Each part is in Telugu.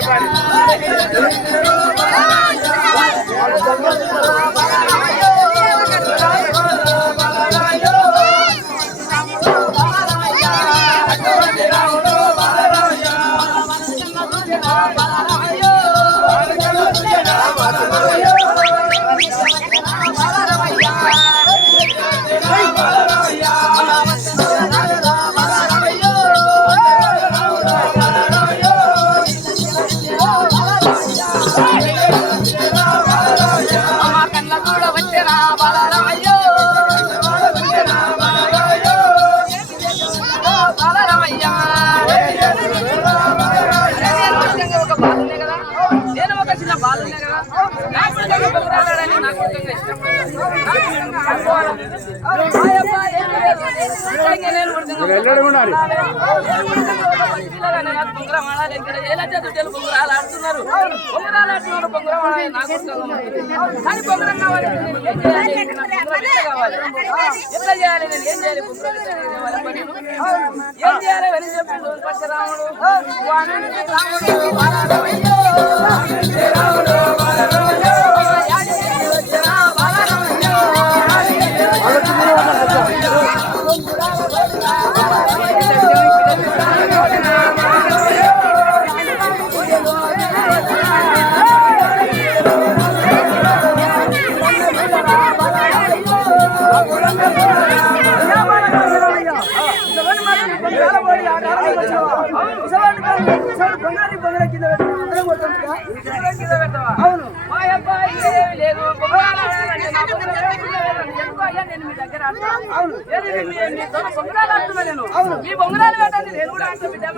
பாரு. ఆడాలి నాకు ఉత్సాహం ఉంది. కానీ బొంగరం కావాలి నేను ఏం చేయాలి నాకు బొంగరం ఎట్లా కావాలి ఎట్లా చేయాలి నేను ఏం చేయాలి బొంగరం ఎట్లా చేయాలి మరి నేను ఏం చేయాలి అని చెప్పిండు పరశురాముడు రాముడు రాముడు బాలరామయ్యో. అబ్బాయి ఏమీ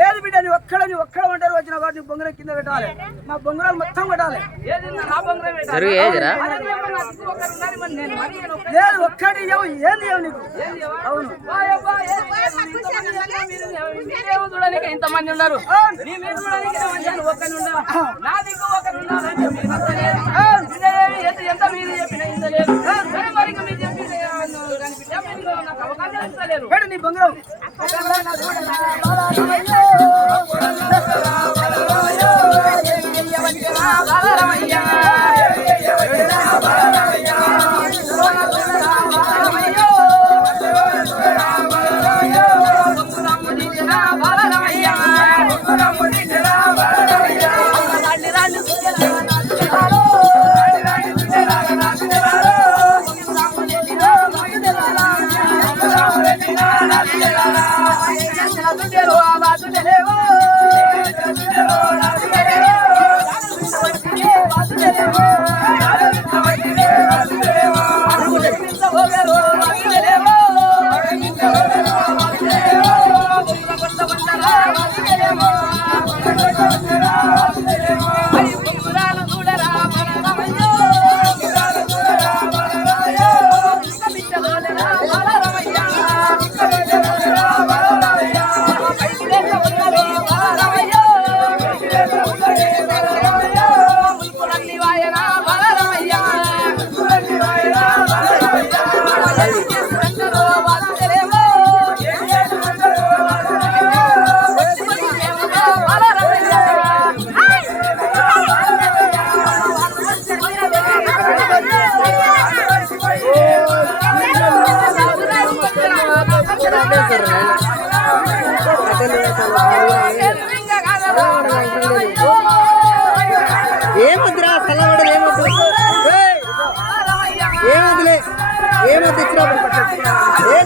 లేదు బిడ్డ. నీ ఒక్కడ నీ ఒక్కడ ఒంటరి వచ్చిన వాడు నీ బొంగరం కింద పెట్టాలి మా బొంగరాలు మొత్తం పెట్టాలి? లేదు ఒక్కటి నీకు అవును ఇంతమంది ఉన్నారు. ఉన్నారు నీ మీద చూడడానికి ఉన్నారు. నా దిక్కు ఒకరు ఉన్నారు ఏమొద్దు ఇచ్చిరా ఏ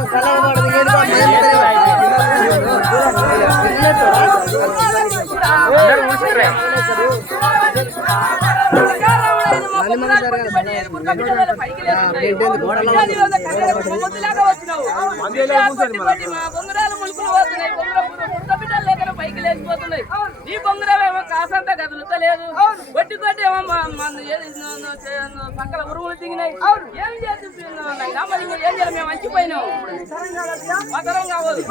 చల్లబడదు ఏది బాగుంది? ఏం తెలియదు. ఈ బొంగరమేమో కాసంతా కదులుతలేదు కొట్టి కొట్టి ఏమో మా- మన ఏది న- న- చే- న- పక్కన ఉరుములు దిగినాయి ఏం చేసి నాయనా మరి ఇంకా ఏం చేయాలి మేము మంచిపోయినాం మకరం కావాలి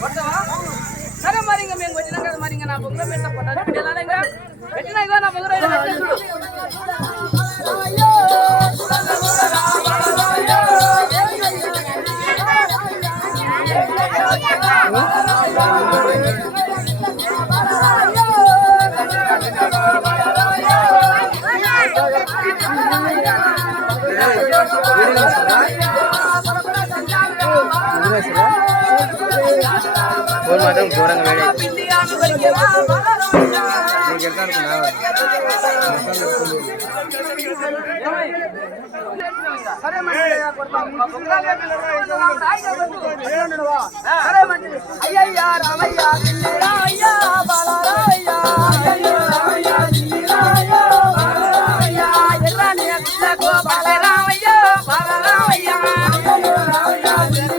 కొట్టవా? సరే మరి ఇంకా మేము వచ్చినాం కదా మరి ఇంకా నా బొంగరం పెట్ట కొట్టాలి పిల్లలు ఇంకా ஒரு மாதம் போறாங்க வேலை సరే మంచి అయ్యయ్యా రామయ్యా అయ్యా బాలయ్యా Father.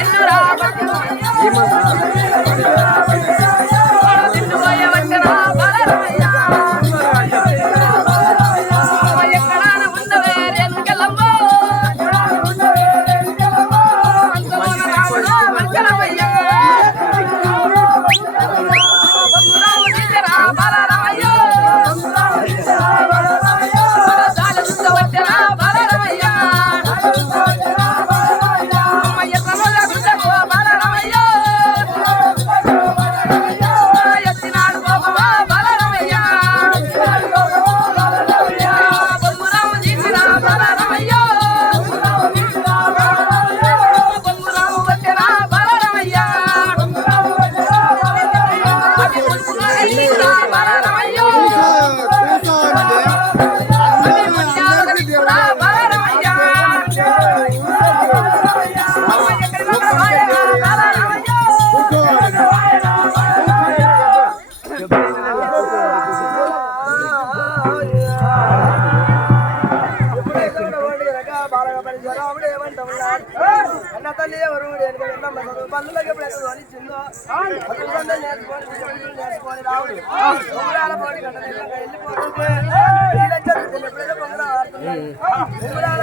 சின்னரா ఇబ్బంది ఎవరు బంధువులకు ఎప్పుడు అని చిన్న ఇబ్బంది నేర్చుకోవాలి నేర్చుకోవాలి రావడం ఊరాల పోటీ వెళ్ళిపోతుంటే ఎప్పుడైతే పొందడం ఆడుతున్నాయి ఊరాల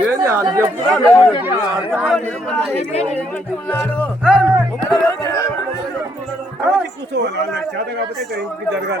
ఏది అది చెప్తాడు కూర్చోవాలి చేత కాబట్టి జరగాలి